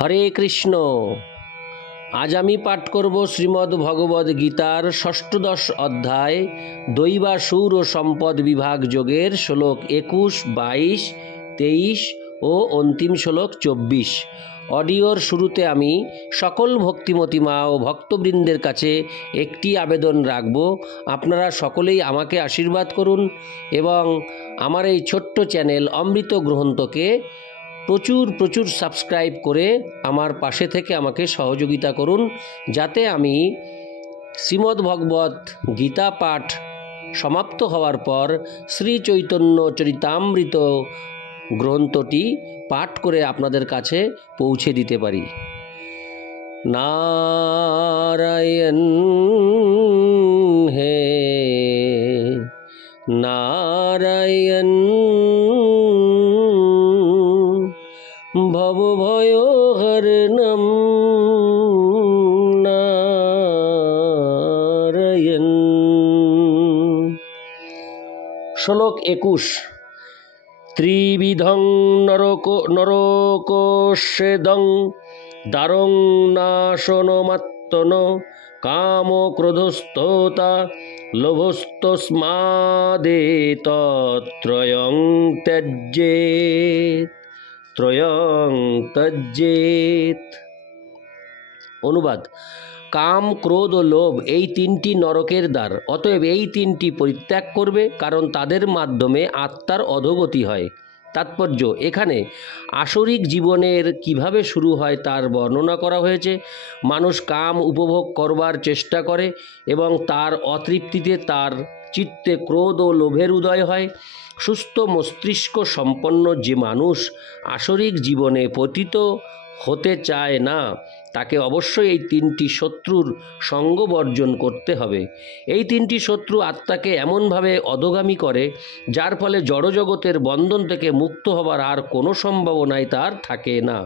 হরে কৃষ্ণ। আজ আমি পাঠ করব শ্রীমদ্ ভগবদ গীতার ষষ্ঠদশ অধ্যায় দৈবাসুর ও সম্পদ বিভাগ যোগের শ্লোক 21, 22, 23 ও অন্তিম শ্লোক 24। অডিওর শুরুতে আমি সকল ভক্তিমতী মা ও ভক্তবৃন্দের কাছে একটি আবেদন রাখব, আপনারা সকলেই আমাকে আশীর্বাদ করুন এবং আমার এই ছোট্ট চ্যানেল অমৃত গ্রন্থকে প্রচুর সাবস্ক্রাইব করে আমার পাশে থেকে আমাকে সহযোগিতা করুন, যাতে আমি শ্রীমদ্ ভগবত গীতা পাঠ সমাপ্ত হওয়ার পর শ্রী চৈতন্য চরিতামৃত গ্রন্থটি পাঠ করে আপনাদের কাছে পৌঁছে দিতে পারি। নারায়ণ হে নারায়ণ ভবভয়হরণম নারায়ণ। শ্লোক 21। ত্রিবিধং নরকোষেদং দারং নাশনমাত্তন কাম ক্রোধস্তোতা লোভস্তস্মাদেতত্রয়ং ত্যজ্যেত। অনুবাদ: কাম, ক্রোধ ও লোভ এই তিনটি নরকের দ্বার, অতএব এই তিনটি পরিত্যাগ করবে, কারণ তাদের মাধ্যমে আত্মার অধোগতি হয়। তাৎপর্য: এখানে আসরিক জীবনের কিভাবে শুরু হয় তার বর্ণনা করা হয়েছে। মানুষ কাম উপভোগ করবার চেষ্টা করে এবং তার অতৃপ্তিতে তার চিত্তে ক্রোধ ও লোভের উদয় হয়। সুস্থ মস্তিষ্ক সম্পন্ন যে মানুষ আসরিক জীবনে পতিত হতে চায় না, তাকে অবশ্যই এই তিনটি শত্রুর সঙ্গ বর্জন করতে হবে। এই তিনটি শত্রু আত্মাকে এমনভাবে অধোগামী করে, যার ফলে জড়জগতের বন্ধন থেকে মুক্ত হবার আর কোনো সম্ভাবনাই তার থাকে না।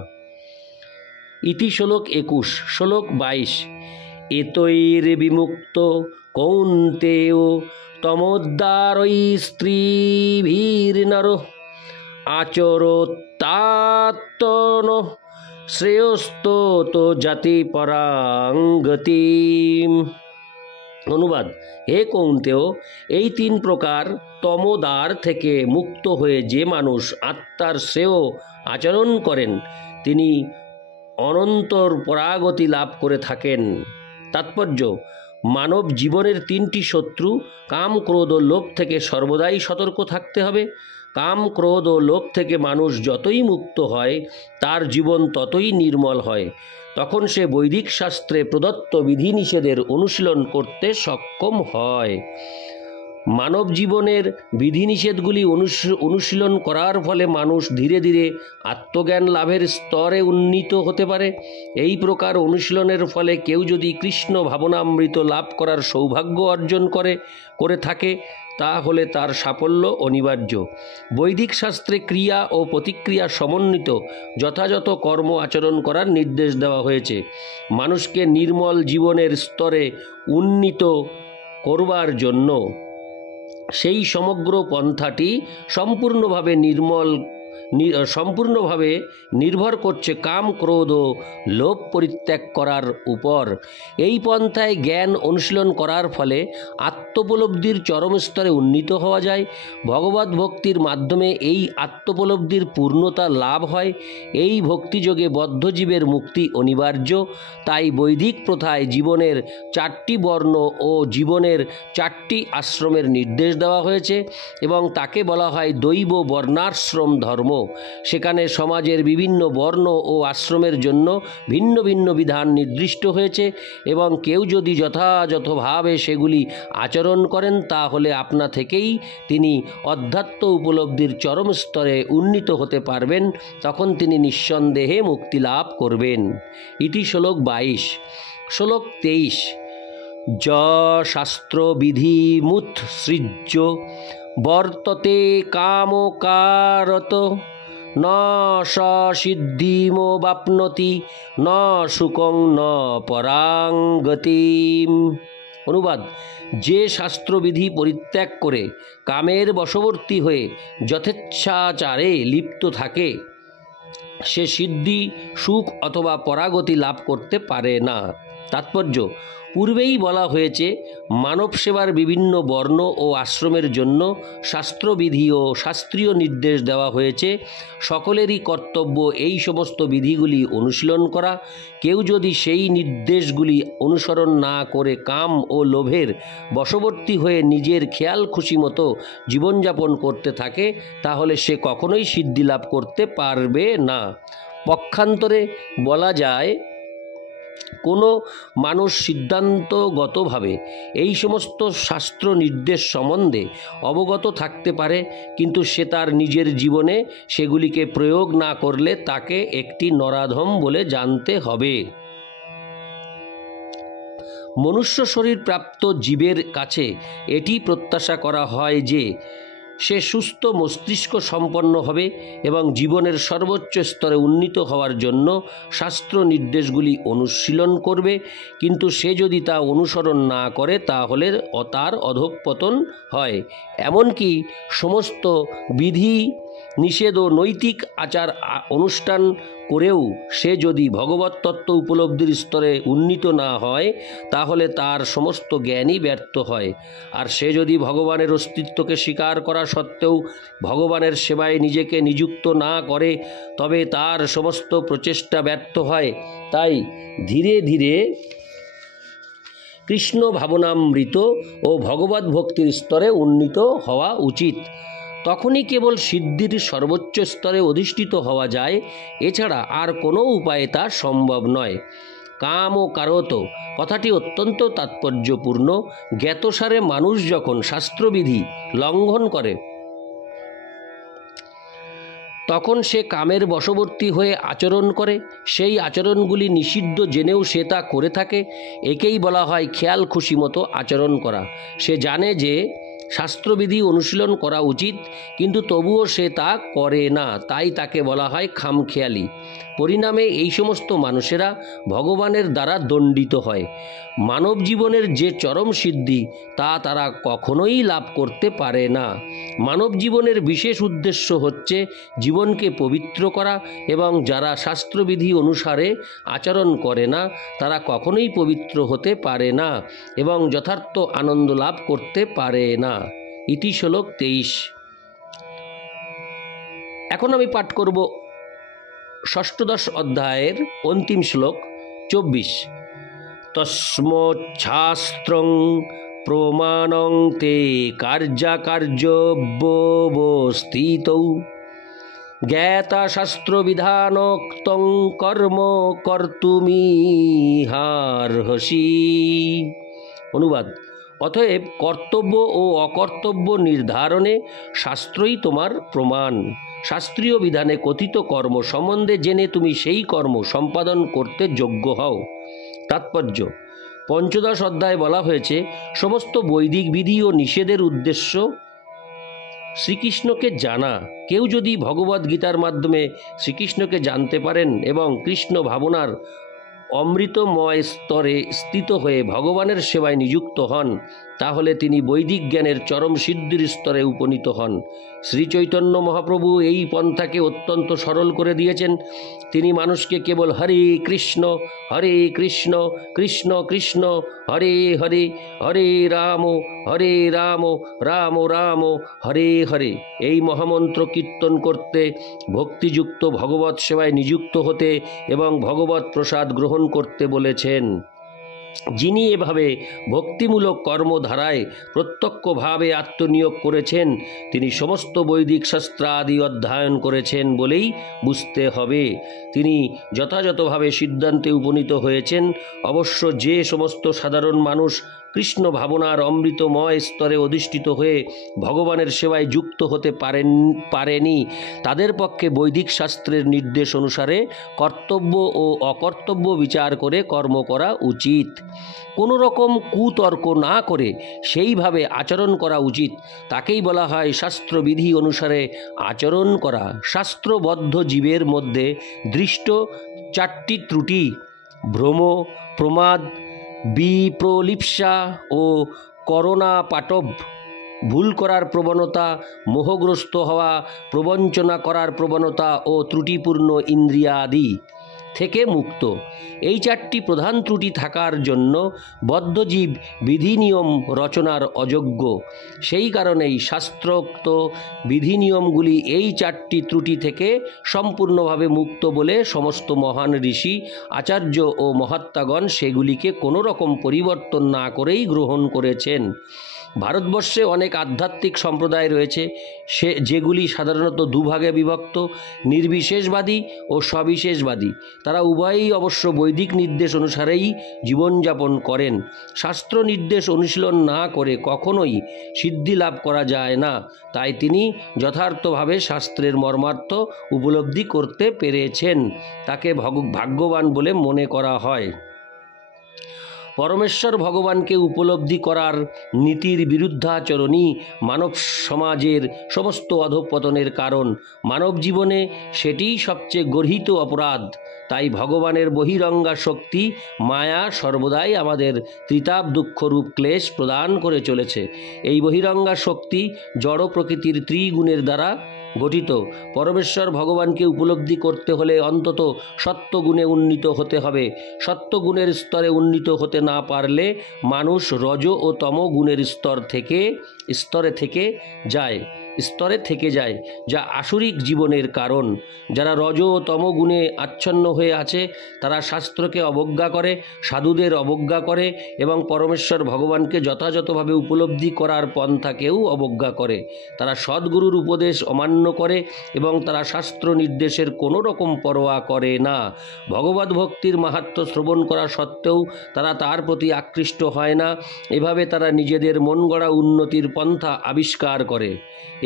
ইতি শ্লোক 21। শ্লোক 22। এতৈর বিমুক্ত কৌন্তেয় তমোদ্দারৈ স্ত্রীভির্নরঃ আচরত্যাত্মন শ্রেয়স্ততো জাতি পরাঙ্গতিম। অনুবাদ: হে কৌন্তেয়, এই তিন প্রকার তমোদ্বার থেকে মুক্ত হয়ে যে মানুষ আত্মার শ্রেয় আচরণ করেন, তিনি অনন্তর পরাগতি লাভ করে থাকেন। তাৎপর্য: মানব জীবনের তিনটি শত্রু কাম, ক্রোধ ও লোভ থেকে সর্বদাই সতর্ক থাকতে হবে। কাম, ক্রোধ ও লোভ থেকে মানুষ যতই মুক্ত হয়, তার জীবন ততই নির্মল হয়। তখন সে বৈদিক শাস্ত্রে প্রদত্ত বিধিনিষেধের অনুশীলন করতে সক্ষম হয়। মানব জীবনের বিধিনিষেধগুলি অনুশীলন করার ফলে মানুষ ধীরে ধীরে আত্মজ্ঞান লাভের স্তরে উন্নীত হতে পারে। এই প্রকার অনুশীলনের ফলে কেউ যদি কৃষ্ণ ভাবনামৃত লাভ করার সৌভাগ্য অর্জন করে থাকে, তাহলে তার সাফল্য অনিবার্য। বৈদিক শাস্ত্রে ক্রিয়া ও প্রতিক্রিয়া সমন্বিত যথাযথ কর্ম আচরণ করার নির্দেশ দেওয়া হয়েছে। মানুষকে নির্মল জীবনের স্তরে উন্নীত করবার জন্য সেই সমগ্র পন্থাটি সম্পূর্ণভাবে নির্ভর করছে কাম, ক্রোধ ও লোভ পরিত্যাগ করার উপর। এই পন্থায় জ্ঞান অনুশীলন করার ফলে আত্মোপলব্ধির চরম স্তরে উন্নীত হওয়া যায়। ভগবত ভক্তির মাধ্যমে এই আত্মোপলব্ধির পূর্ণতা লাভ হয়। এই ভক্তিযোগে বদ্ধজীবের মুক্তি অনিবার্য। তাই বৈদিক প্রথায় জীবনের 4টি বর্ণ ও জীবনের 4টি আশ্রমের নির্দেশ দেওয়া হয়েছে এবং তাকে বলা হয় দৈব বর্ণাশ্রম ধর্ম। সেখানে সমাজের বিভিন্ন বর্ণ ও আশ্রমের জন্য ভিন্ন ভিন্ন বিধান নির্দিষ্ট হয়েছে এবং কেউ যদি যথাযথভাবে সেগুলি আচরণ করেন, তাহলে আপনা থেকেই তিনি অধ্যাত্ম উপলব্ধির চরম স্তরে উন্নীত হতে পারবেন। তখন তিনি নিঃসন্দেহে মুক্তি লাভ করবেন। ইতি শ্লোক 22। শ্লোক 23। য শাস্ত্র বিধিমুৎসৃজ্য বর্ততে কামকারত ন স সিদ্ধিমবাপ্নোতি ন সুখং ন পরাঙ্গতিম। অনুবাদ: যে শাস্ত্রবিধি পরিত্যাগ করে কামের বশবর্তী হয়ে যথেচ্ছাচারে লিপ্ত থাকে, সে সিদ্ধি, সুখ অথবা পরাগতি লাভ করতে পারে না। তাৎপর্য: পূর্বেই বলা হয়েছে, মানব সেবার বিভিন্ন বর্ণ ও আশ্রমের জন্য শাস্ত্রবিধি ও শাস্ত্রীয় নির্দেশ দেওয়া হয়েছে। সকলেরই কর্তব্য এই সমস্ত বিধিগুলি অনুশীলন করা। কেউ যদি সেই নির্দেশগুলি অনুসরণ না করে কাম ও লোভের বশবর্তী হয়ে নিজের খেয়াল খুশি মতো জীবনযাপন করতে থাকে, তাহলে সে কখনোই সিদ্ধি লাভ করতে পারবে না। পক্ষান্তরে বলা যায়, কোনো মানুষ সিদ্ধান্তগতভাবে এই সমস্ত শাস্ত্র নির্দেশ সম্বন্ধে অবগত থাকতে পারে, কিন্তু সে তার নিজের জীবনে সেগুলিকে প্রয়োগ না করলে তাকে একটি নরাধম বলে জানতে হবে। মনুষ্য শরীর প্রাপ্ত জীবের কাছে এটি প্রত্যাশা করা হয় যে সে সুস্থ মস্তিষ্ক সম্পন্ন হবে এবং জীবনের সর্বোচ্চ স্তরে উন্নীত হওয়ার জন্য শাস্ত্র নির্দেশগুলি অনুশীলন করবে, কিন্তু সে যদি তা অনুসরণ না করে তাহলে তার অধঃপতন হয়। এমনকি সমস্ত বিধি নিষেধ ও নৈতিক আচার অনুষ্ঠান করেও সে যদি ভগবত তত্ত্ব উপলব্ধির স্তরে উন্নীত না হয়, তাহলে তার সমস্ত জ্ঞানই ব্যর্থ হয়। আর সে যদি ভগবানের অস্তিত্বকে স্বীকার করা সত্ত্বেও ভগবানের সেবায় নিজেকে নিযুক্ত না করে, তবে তার সমস্ত প্রচেষ্টা ব্যর্থ হয়। তাই ধীরে ধীরে কৃষ্ণ ভাবনামৃত ও ভগবত ভক্তির স্তরে উন্নীত হওয়া উচিত। তখনই কেবল সিদ্ধির সর্বোচ্চ স্তরে অধিষ্ঠিত হওয়া যায়, এছাড়া আর কোনো উপায়ে তা সম্ভব নয়। কাম ও কারত কথাটি অত্যন্ত তাৎপর্যপূর্ণ। জ্ঞাতসারে মানুষ যখন শাস্ত্রবিধি লঙ্ঘন করে, তখন সে কামের বশবর্তী হয়ে আচরণ করে। সেই আচরণগুলি নিষিদ্ধ জেনেও সে তা করে থাকে। একেই বলা হয় খেয়াল খুশি মতো আচরণ করা। সে জানে যে শাস্ত্রবিধি অনুশীলন করা উচিত, কিন্তু তবুও সে তা করে না, তাই তাকে বলা হয় খামখেয়ালি। পরিণামে এই সমস্ত মানুষেরা ভগবানের দ্বারা দণ্ডিত হয়। মানব জীবনের যে চরম সিদ্ধি তা তারা কখনোই লাভ করতে পারে না। মানব জীবনের বিশেষ উদ্দেশ্য হচ্ছে জীবনকে পবিত্র করা, এবং যারা শাস্ত্রবিধি অনুসারে আচরণ করে না তারা কখনোই পবিত্র হতে পারে না এবং যথার্থ আনন্দ লাভ করতে পারে না। ইতি শ্লোক 23। এখন আমি পাঠ করব ষষ্ঠদশ অধ্যায়ের অন্তিম শ্লোক 24। তস্মচ্ছাস্ত্রং প্রমাণং তে কার্যাকার্যব্যবস্থিতৌ জ্ঞাতা শাস্ত্রবিধানোক্তং কর্ম কর্তুমিহার্হসি। অনুবাদ: অতএব কর্তব্য ও অকর্তব্য নির্ধারণে শাস্ত্রই তোমার প্রমাণ। শাস্ত্রীয় বিধানে কথিত কর্ম সম্বন্ধে জেনে তুমি সেই কর্ম সম্পাদন করতে যোগ্য হও। তাৎপর্য: পঞ্চদশ অধ্যায়ে বলা হয়েছে, সমস্ত বৈদিক বিধি ও নিষেধের উদ্দেশ্য শ্রীকৃষ্ণকে জানা। কেউ যদি ভগবদ্গীতার মাধ্যমে শ্রীকৃষ্ণকে জানতে পারেন এবং কৃষ্ণ ভাবনার অমৃতময় স্তরে স্থিত হয়ে ভগবানের সেবায় নিযুক্ত হন, তাহলে তিনি বৈদিক জ্ঞানের চরম সিদ্ধির স্তরে উপনীত হন। শ্রী চৈতন্য মহাপ্রভু এই পন্থাকে অত্যন্ত সরল করে দিয়েছেন। তিনি মানুষকে কেবল হরে কৃষ্ণ কৃষ্ণ কৃষ্ণ হরে হরে, হরে রাম রাম রাম হরে হরে এই মহামন্ত্র কীর্তন করতে, ভক্তিযুক্ত ভগবৎ সেবায় নিযুক্ত হতে এবং ভগবৎ প্রসাদ গ্রহণ করতে বলেছেন। যিনি এভাবে ভক্তিমূলক কর্মধারায় প্রত্যক্ষভাবে আত্মনিয়োগ করেছেন, তিনি সমস্ত বৈদিক শাস্ত্রাদি অধ্যয়ন করেছেন বলেই বুঝতে হবে। তিনি যথাযথভাবে সিদ্ধান্তে উপনীত হয়েছেন। অবশ্য যে সমস্ত সাধারণ মানুষ কৃষ্ণ ভাবনার অমৃতময় স্তরে অধিষ্ঠিত হয়ে ভগবানের সেবায় যুক্ত হতে পারেনি, তাদের পক্ষে বৈদিক শাস্ত্রের নির্দেশ অনুসারে কর্তব্য ও অকর্তব্য বিচার করে কর্ম করা উচিত। কোনো রকম কুতর্ক না করে সেইভাবে আচরণ করা উচিত। তাকেই বলা হয় শাস্ত্রবিধি অনুসারে আচরণ করা। শাস্ত্রবদ্ধ জীবের মধ্যে দৃষ্ট 4টি ত্রুটি: ভ্রম, প্রমাদ, বিপ্রলিপ্সা ও করণাপাটব ভুল করার প্রবণতা, মোহগ্রস্ত হওয়া, প্রবঞ্চনা করার প্রবণতা ও ত্রুটিপূর্ণ ইন্দ্রিয়াদি থেকে মুক্ত। এই চারটি প্রধান ত্রুটি থাকার জন্য বদ্ধজীব বিধিনিয়ম রচনার অযোগ্য। সেই কারণেই শাস্ত্রোক্ত বিধিনিয়মগুলি এই চারটি ত্রুটি থেকে সম্পূর্ণভাবে মুক্ত বলে সমস্ত মহান ঋষি, আচার্য ও মহাত্মাগণ সেগুলিকে কোনো রকম পরিবর্তন না করেই গ্রহণ করেছেন। ভারতবর্ষে অনেক আধ্যাত্মিক সম্প্রদায় রয়েছে যেগুলি সাধারণত দুভাগে বিভক্ত, নির্বিশেষবাদী ও সবিশেষবাদী। তারা উভয়ই অবশ্য বৈদিক নির্দেশ অনুসারেই জীবনযাপন করেন। শাস্ত্র নির্দেশ অনুশীলন না করে কখনোই সিদ্ধি লাভ করা যায় না, তাই তিনি যথার্থভাবে শাস্ত্রের মর্মার্থ উপলব্ধি করতে পেরেছেন। তাকে ভাগ্যবান বলে মনে করা হয়। পরমেশ্বর ভগবানকে উপলব্ধি করার নীতির বিরুদ্ধাচরণই মানব সমাজের সমস্ত অধঃপতনের কারণ। মানব জীবনে সেটিই সবচেয়ে গর্হিত অপরাধ। তাই ভগবানের বহিরঙ্গা শক্তি মায়া সর্বদাই আমাদের ত্রিতাপ দুঃখরূপ ক্লেশ প্রদান করে চলেছে। এই বহিরঙ্গা শক্তি জড় প্রকৃতির ত্রিগুণের দ্বারা গঠিত। পরমেশ্বর ভগবানকে উপলব্ধি করতে হলে অন্তত সত্ত্বগুণে উন্নীত হতে হবে। সত্ত্বগুণের স্তরে উন্নীত হতে না পারলে মানুষ রজ ও তম গুণের স্তরে থেকে যায়, যা আসরিক জীবনের কারণ। যারা রজ ও তম গুণে আচ্ছন্ন হয়ে আছে তারা শাস্ত্রকে অবজ্ঞা করে, সাধুদের অবজ্ঞা করে এবং পরমেশ্বর ভগবানকে যথাযথভাবে উপলব্ধি করার পন্থাকেও অবজ্ঞা করে। তারা সদ্গুরুর উপদেশ অমান্য করে এবং তারা শাস্ত্র নির্দেশের কোনো রকম পরোয়া করে না। ভগবদ্ ভক্তির মাহাত্ম্য শ্রবণ করা সত্ত্বেও তারা তার প্রতি আকৃষ্ট হয় না। এভাবে তারা নিজেদের মন গড়া উন্নতির পন্থা আবিষ্কার করে।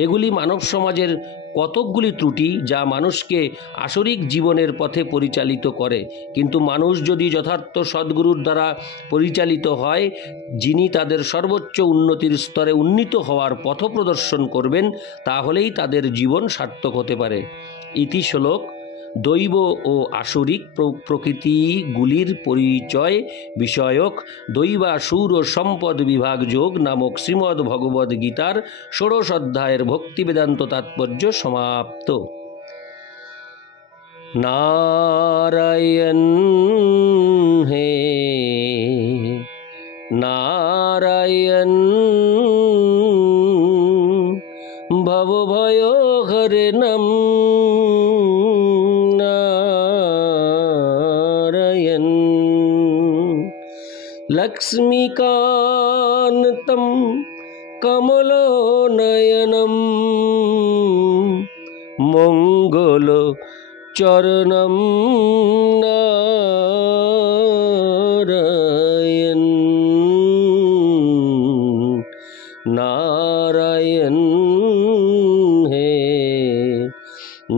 এগুলি মানব সমাজের কতকগুলি ত্রুটি যা মানুষকে আসরিক জীবনের পথে পরিচালিত করে। কিন্তু মানুষ যদি যথার্থ সদ্গুরুর দ্বারা পরিচালিত হয়, যিনি তাদের সর্বোচ্চ উন্নতির স্তরে উন্নীত হওয়ার পথ প্রদর্শন করবেন, তাহলেই তাদের জীবন সার্থক হতে পারে। ইতি শ্লোক দৈব ও আসরিক প্রকৃতিগুলির পরিচয় বিষয়ক দৈবাসুর ও সম্পদ বিভাগ যোগ নামক শ্রীমদ্ ভগবদ্ গীতার ১৬ অধ্যায়ের ভক্তি বেদান্ত তাৎপর্য সমাপ্ত। নারায়ণ হে নারায়ণ ভবভয় হরে নম নারায়ণ লক্ষ্মীকান্तं কমলনয়নম মঙ্গল চরণম নারায়ণ নারায়ণ হে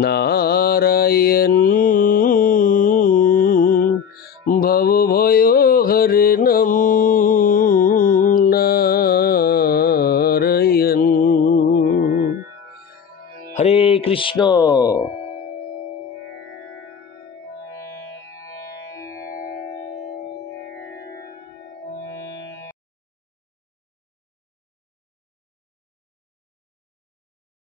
নারায়ণ ভবভয় হরে নম নারায়ণ। হরে কৃষ্ণ।